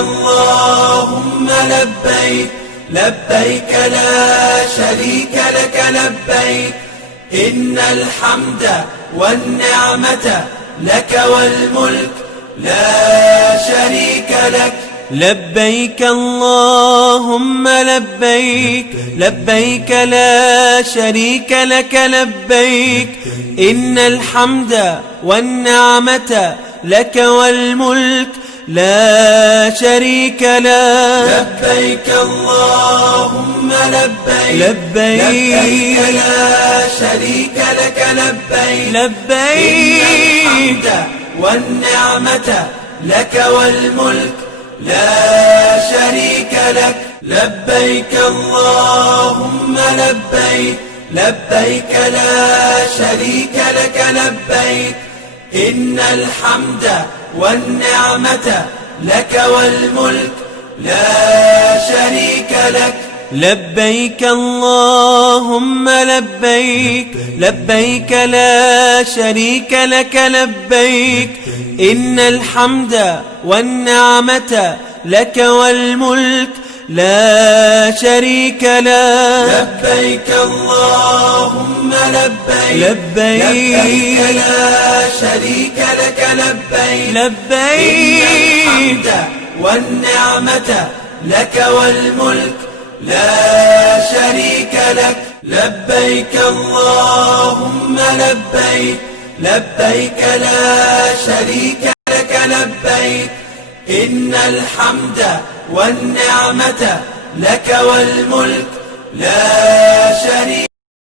اللهم لبيك لبيك لا شريك لك لبيك إن الحمد والنعمة لك والملك لا شريك لك. لبيك اللهم لبيك لبيك لا شريك لك لبيك إن الحمد والنعمة لك والملك لا شريك لك. لبيك اللهم لبيك لبيك لا شريك لك لبيك لبيك إن الحمد والنعمة لك والملك لا شريك لك. لبيك اللهم لبيك لبيك لا شريك لك لبيك إن الحمد والنعمة لك والملك لا شريك لك. لبيك اللهم لبيك لبيك لا شريك لك لبيك إن الحمد والنعمة لك والملك لا شريك لك. لبيك اللهم لبيك لبيك لا شريك لك لبيك لبيك إن الحمد والنعمة لك والملك لا شريك لك. لبيك اللهم لبيك لبيك لا شريك لك لبيك إن الحمد والنعمة لك والملك لا شريك